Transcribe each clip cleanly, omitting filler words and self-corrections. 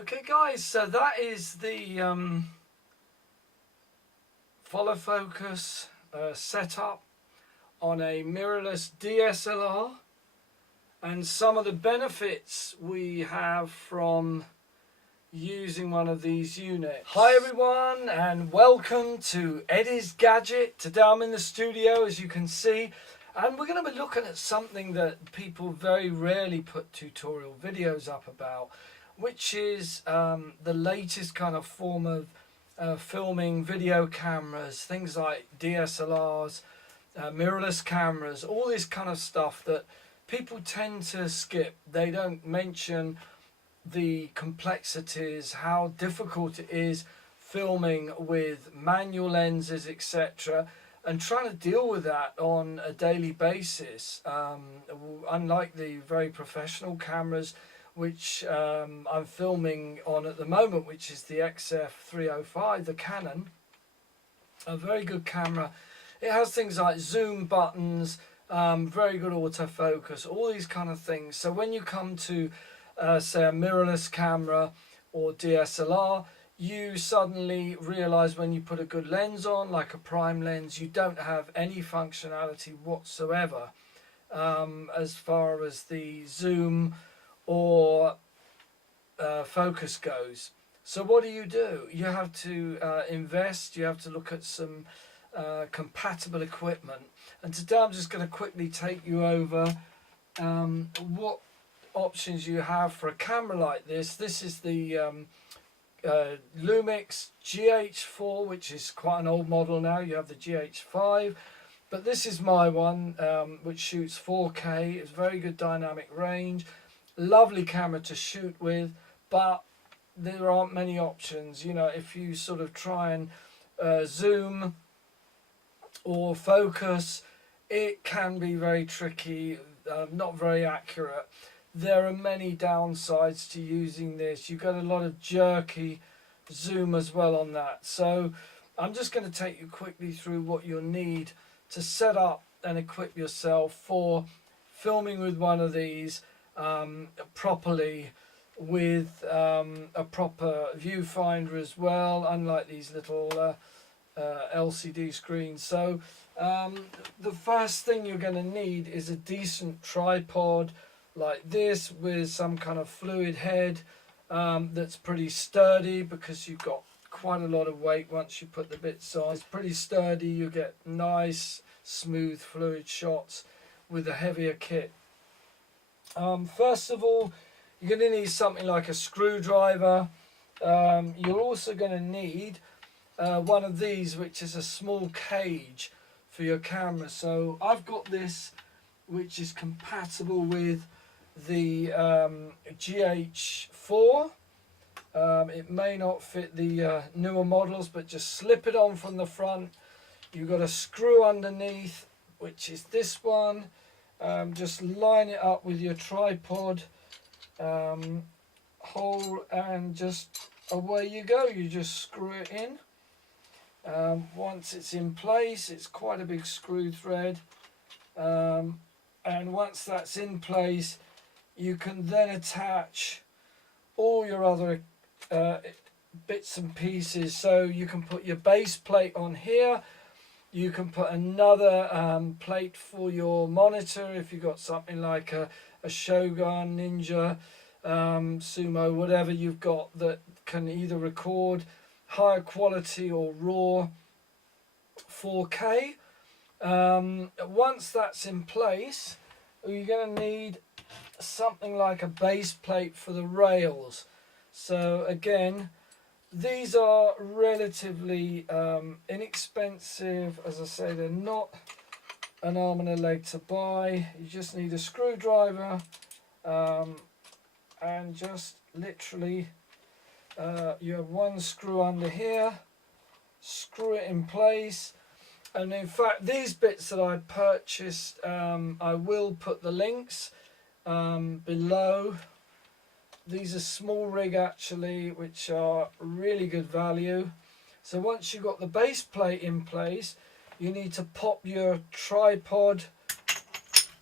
Okay guys, so that is the follow focus setup on a mirrorless DSLR and some of the benefits we have from using one of these units. Hi everyone and welcome to Eddie's Gadget. Today I'm in the studio, as you can see, and we're going to be looking at something that people very rarely put tutorial videos up about, which is the latest kind of form of filming video cameras, things like DSLRs, mirrorless cameras, all this kind of stuff that people tend to skip. They don't mention the complexities, how difficult it is filming with manual lenses, etc., and trying to deal with that on a daily basis. Unlike the very professional cameras which I'm filming on at the moment, which is the XF305, the Canon, a very good camera. It has things like zoom buttons, very good autofocus, all these kind of things. So when you come to say a mirrorless camera or DSLR, you suddenly realize when you put a good lens on, like a prime lens, you don't have any functionality whatsoever as far as the zoom or focus goes. So what do? You have to invest, you have to look at some compatible equipment, and today I'm just going to quickly take you over what options you have for a camera like this. This is the Lumix GH4, which is quite an old model now. You have the GH5, but this is my one, which shoots 4K. It's very good dynamic range, lovely camera to shoot with, but there aren't many options. You know, if you sort of try and zoom or focus, it can be very tricky, not very accurate. There are many downsides to using this. You've got a lot of jerky zoom as well on that. So I'm just going to take you quickly through what you'll need to set up and equip yourself for filming with one of these properly, with a proper viewfinder as well, unlike these little LCD screens. So the first thing you're going to need is a decent tripod like this, with some kind of fluid head that's pretty sturdy, because you've got quite a lot of weight once you put the bits on. It's pretty sturdy, you get nice smooth fluid shots with a heavier kit. First of all, you're going to need something like a screwdriver. You're also going to need one of these, which is a small cage for your camera. So I've got this, which is compatible with the GH4. It may not fit the newer models, but just slip it on from the front. You've got a screw underneath, which is this one. Just line it up with your tripod hole, and just away you go. You just screw it in. Once it's in place, it's quite a big screw thread, and once that's in place, you can then attach all your other bits and pieces. So you can put your base plate on here. You can put another plate for your monitor if you've got something like a Shogun, Ninja, Sumo, whatever you've got that can either record higher quality or raw 4K. Once that's in place, you're going to need something like a base plate for the rails. So again, these are relatively inexpensive. As I say, they're not an arm and a leg to buy. You just need a screwdriver and just literally you have one screw under here, screw it in place. And in fact, these bits that I purchased, I will put the links below. These are small rig actually, which are really good value. So once you've got the base plate in place, you need to pop your tripod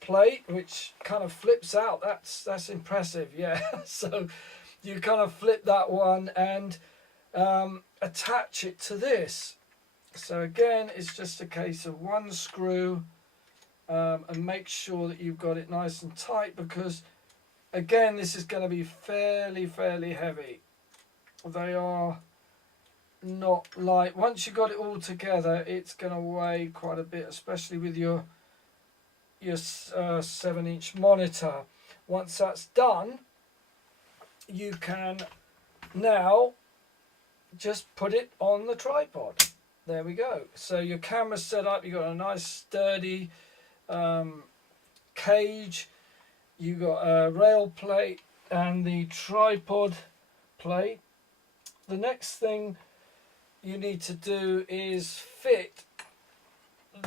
plate, which kind of flips out. That's impressive, yeah. So you kind of flip that one and attach it to this. So again, it's just a case of one screw, and make sure that you've got it nice and tight, because again, this is going to be fairly heavy. They are not light. Once you've got it all together, it's going to weigh quite a bit, especially with your 7-inch monitor. Once that's done, you can now just put it on the tripod. There we go. So your camera's set up, you've got a nice sturdy cage, you got a rail plate and the tripod plate. The next thing you need to do is fit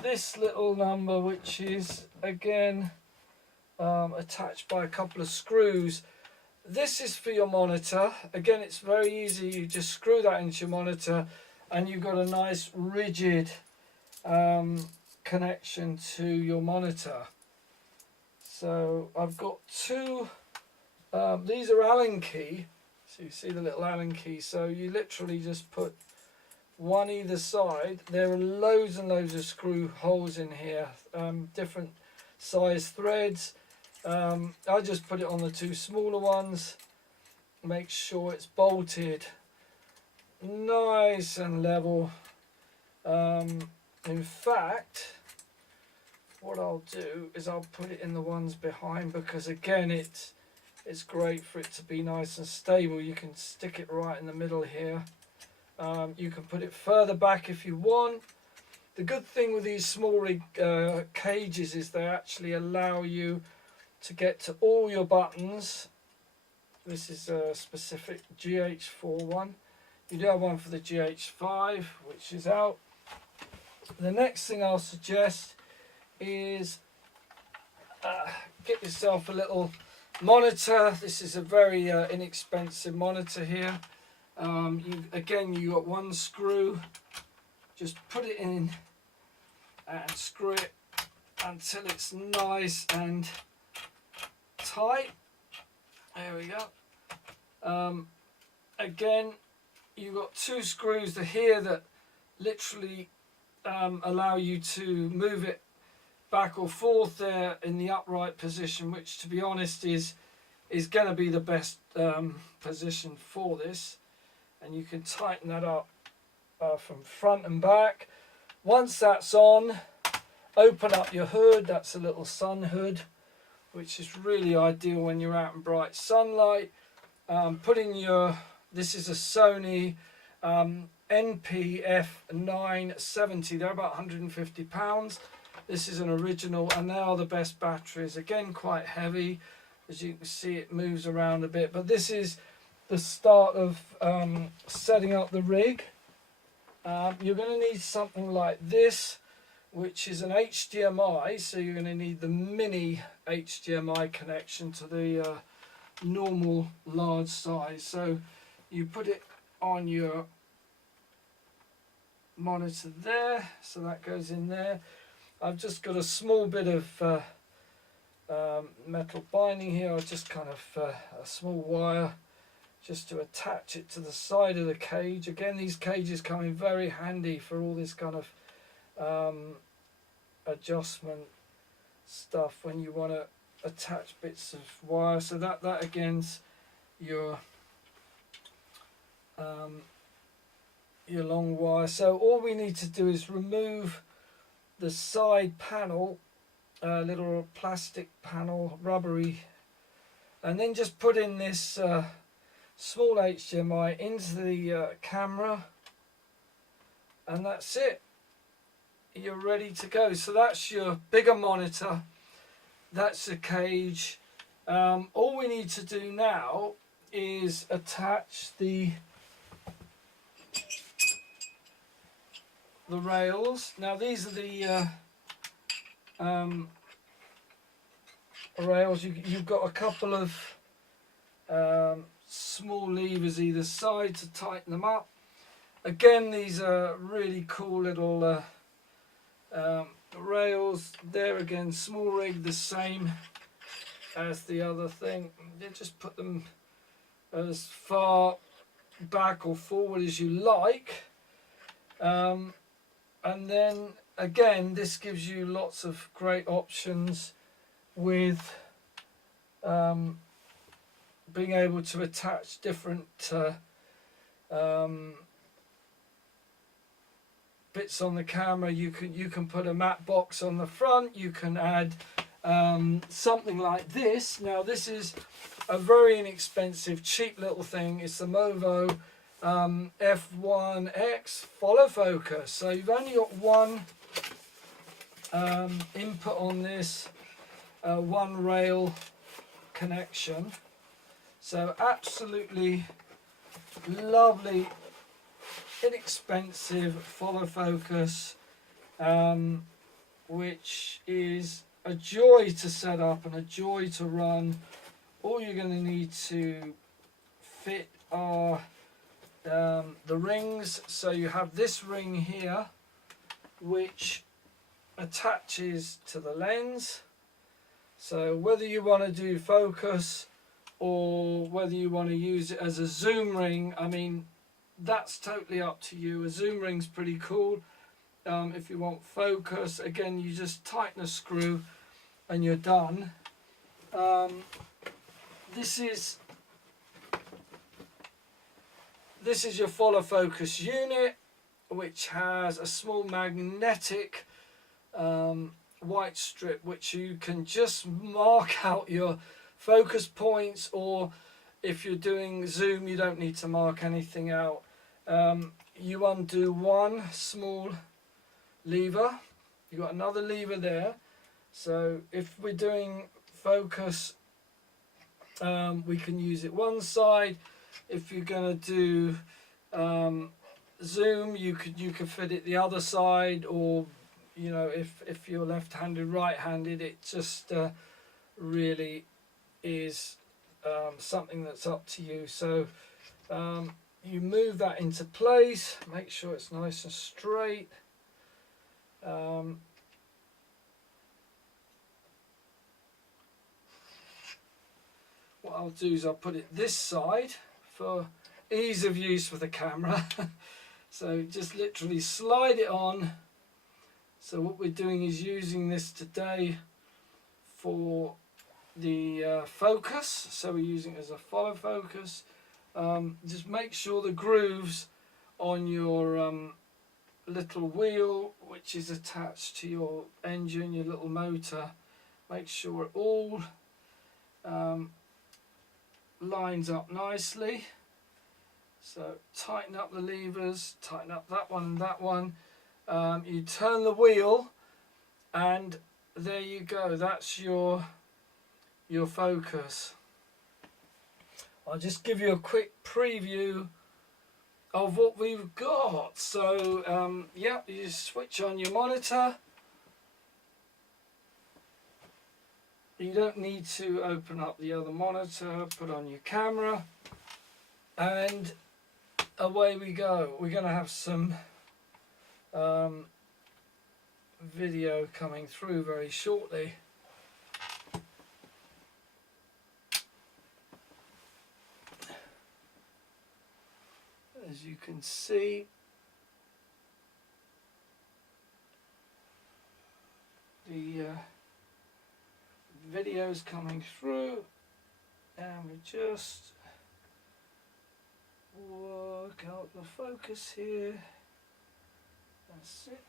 this little number, which is again attached by a couple of screws. This is for your monitor. Again, it's very easy. You just screw that into your monitor and you've got a nice rigid connection to your monitor. So I've got two, these are Allen key, so you see the little Allen key, so you literally just put one either side. There are loads and loads of screw holes in here, different size threads. I just put it on the two smaller ones, make sure it's bolted nice and level. In fact, what I'll do is I'll put it in the ones behind, because again it's great for it to be nice and stable. You can stick it right in the middle here. You can put it further back if you want. The good thing with these small rig cages is they actually allow you to get to all your buttons. This is a specific GH4 one. You do have one for the GH5, which is out. The next thing I'll suggest is get yourself a little monitor. This is a very inexpensive monitor here. You got one screw. Just put it in and screw it until it's nice and tight. There we go. Again, you've got two screws here that literally allow you to move it back or forth there in the upright position, which to be honest is going to be the best position for this. And you can tighten that up from front and back. Once that's on, open up your hood. That's a little sun hood, which is really ideal when you're out in bright sunlight. Put in your, this is a Sony NPF 970. They're about £150. This is an original, and they are the best batteries. Again, quite heavy. As you can see, it moves around a bit, but this is the start of setting up the rig. You're going to need something like this, which is an HDMI, so you're going to need the mini HDMI connection to the normal large size. So you put it on your monitor there, so that goes in there. I've just got a small bit of metal binding here. I've just kind of a small wire just to attach it to the side of the cage. Again, these cages come in very handy for all this kind of adjustment stuff when you want to attach bits of wire. So that again's your long wire. So all we need to do is remove the side panel, little plastic panel, rubbery, and then just put in this small HDMI into the camera, and that's it. You're ready to go. So that's your bigger monitor, that's the cage. All we need to do now is attach the rails. Now these are the rails. You've got a couple of small levers either side to tighten them up. Again, these are really cool little rails. There again, small rig, the same as the other thing. You just put them as far back or forward as you like. And then again, this gives you lots of great options with being able to attach different bits on the camera. You can put a matte box on the front. You can add something like this. Now this is a very inexpensive, cheap little thing. It's the Movo F1X follow focus. So you've only got one input on this, one rail connection. So absolutely lovely, inexpensive follow focus, which is a joy to set up and a joy to run. All you're going to need to fit are the rings. So you have this ring here which attaches to the lens. So whether you want to do focus or whether you want to use it as a zoom ring, I mean, that's totally up to you. A zoom ring's pretty cool. If you want focus, again, you just tighten a screw and you're done. This is your follow focus unit, which has a small magnetic white strip which you can just mark out your focus points, or if you're doing zoom you don't need to mark anything out. You undo one small lever, you got another lever there, so if we're doing focus we can use it one side. If you're going to do zoom, you could fit it the other side, or you know, if you're left-handed, right-handed, it just really is something that's up to you. So you move that into place, make sure it's nice and straight. What I'll do is I'll put it this side for ease of use for the camera. So just literally slide it on. So what we're doing is using this today for the focus. So we're using it as a follow focus. Just make sure the grooves on your little wheel, which is attached to your engine, your little motor, make sure it all lines up nicely. So tighten up the levers, tighten up that one and that one. You turn the wheel and there you go, that's your focus. I'll just give you a quick preview of what we've got. So yeah, you switch on your monitor. You don't need to open up the other monitor, put on your camera, and away we go. We're going to have some video coming through very shortly. As you can see, the video's coming through, and we just work out the focus here. That's it.